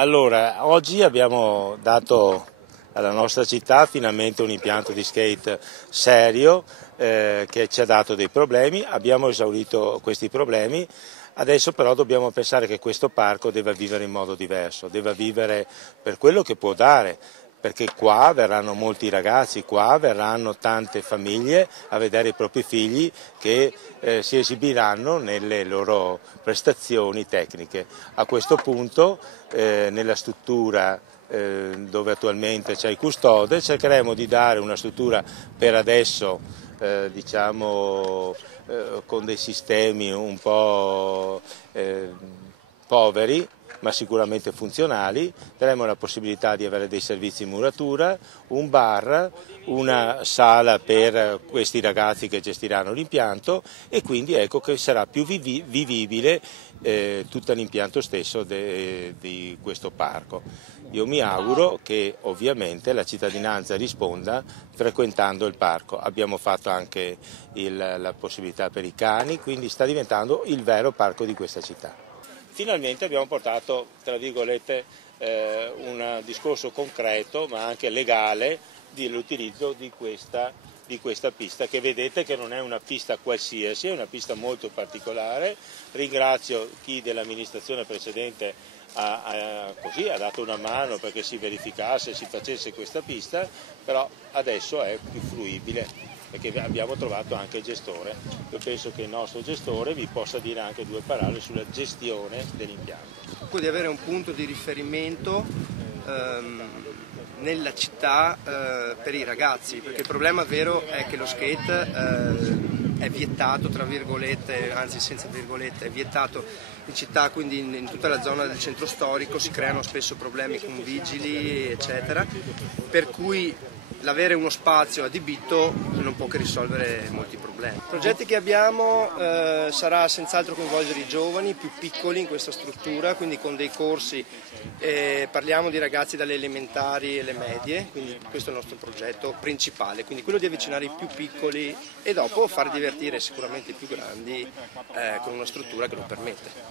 Allora, oggi abbiamo dato alla nostra città finalmente un impianto di skate serio che ci ha dato dei problemi, abbiamo esaurito questi problemi, adesso però dobbiamo pensare che questo parco deve vivere in modo diverso, deve vivere per quello che può dare, perché qua verranno molti ragazzi, qua verranno tante famiglie a vedere i propri figli che si esibiranno nelle loro prestazioni tecniche. A questo punto nella struttura dove attualmente c'è il custode cercheremo di dare una struttura per adesso diciamo con dei sistemi un po' poveri ma sicuramente funzionali, daremo la possibilità di avere dei servizi in muratura, un bar, una sala per questi ragazzi che gestiranno l'impianto e quindi ecco che sarà più vivibile tutto l'impianto stesso di questo parco. Io mi auguro che ovviamente la cittadinanza risponda frequentando il parco. Abbiamo fatto anche la possibilità per i cani, quindi sta diventando il vero parco di questa città. Finalmente abbiamo portato, tra virgolette, un discorso concreto ma anche legale dell'utilizzo di questa pista, che vedete che non è una pista qualsiasi, è una pista molto particolare. Ringrazio chi dell'amministrazione precedente ha dato una mano perché si verificasse, si facesse questa pista, però adesso è più fruibile perché abbiamo trovato anche il gestore. Io penso che il nostro gestore vi possa dire anche due parole sulla gestione dell'impianto. Di avere un punto di riferimento nella città per i ragazzi, perché il problema vero è che lo skate è vietato, tra virgolette, anzi senza virgolette, è vietato in città, quindi in tutta la zona del centro storico si creano spesso problemi con vigili eccetera, per cui l'avere uno spazio adibito non può che risolvere molti problemi. I progetti che abbiamo sarà senz'altro coinvolgere i giovani più piccoli in questa struttura, quindi con dei corsi, parliamo di ragazzi dalle elementari e le medie, quindi questo è il nostro progetto principale, quindi quello di avvicinare i più piccoli e dopo far divertire sicuramente i più grandi con una struttura che lo permette.